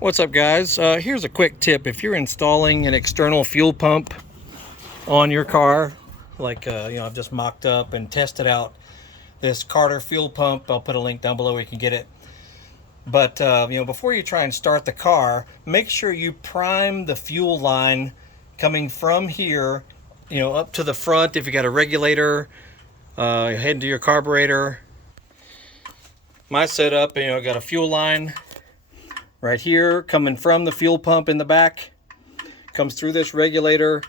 What's up, guys? Here's a quick tip. If you're installing an external fuel pump on your car, like I've just mocked up and tested out this Carter fuel pump. I'll put a link down below where you can get it. But before you try and start the car, make sure you prime the fuel line coming from here, up to the front. If you got a regulator, heading to your carburetor. My setup, got a fuel line right here coming from the fuel pump in the back, comes through this regulator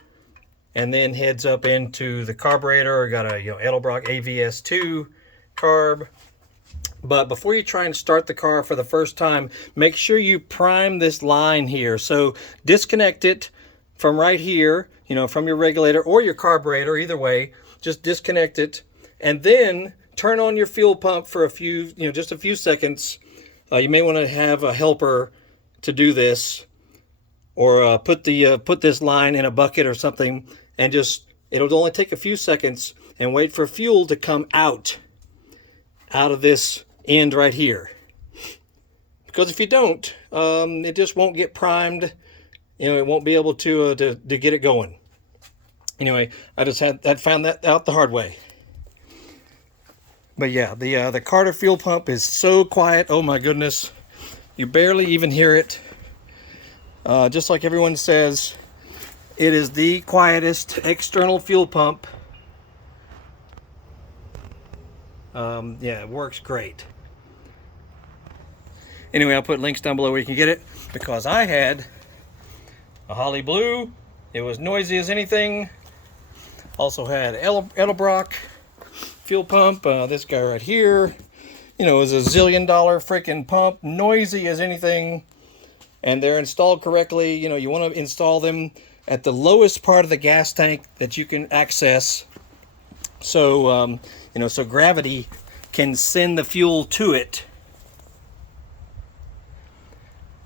and then heads up into the carburetor. I got a Edelbrock AVS2 carb. But before you try and start the car for the first time, make sure you prime this line here. So disconnect it from right here, from your regulator or your carburetor, either way. Just disconnect it and then turn on your fuel pump for just a few seconds. You may want to have a helper to do this, or put this line in a bucket or something, and it'll only take a few seconds, and wait for fuel to come out of this end right here. Because if you don't, it just won't get primed. It won't be able to get it going. Anyway, I found that out the hard way. But yeah, the Carter fuel pump is so quiet. Oh my goodness. You barely even hear it. Just like everyone says, it is the quietest external fuel pump. It works great. Anyway, I'll put links down below where you can get it, because I had a Holley Blue. It was noisy as anything. Also had Edelbrock fuel pump. This guy right here, is a $1 zillion freaking pump, noisy as anything, and they're installed correctly. You want to install them at the lowest part of the gas tank that you can access, so so gravity can send the fuel to it.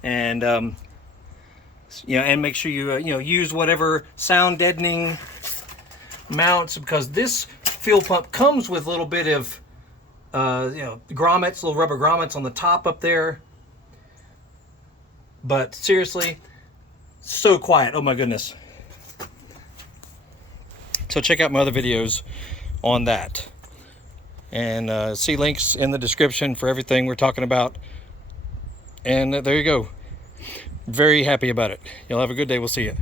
And and make sure you use whatever sound deadening mounts, because this fuel pump comes with a little bit of grommets, little rubber grommets on the top up there. But seriously, so quiet. Oh my goodness. So check out my other videos on that, and see links in the description for everything we're talking about. And there you go. Very happy about it. You'll have a good day. We'll see you.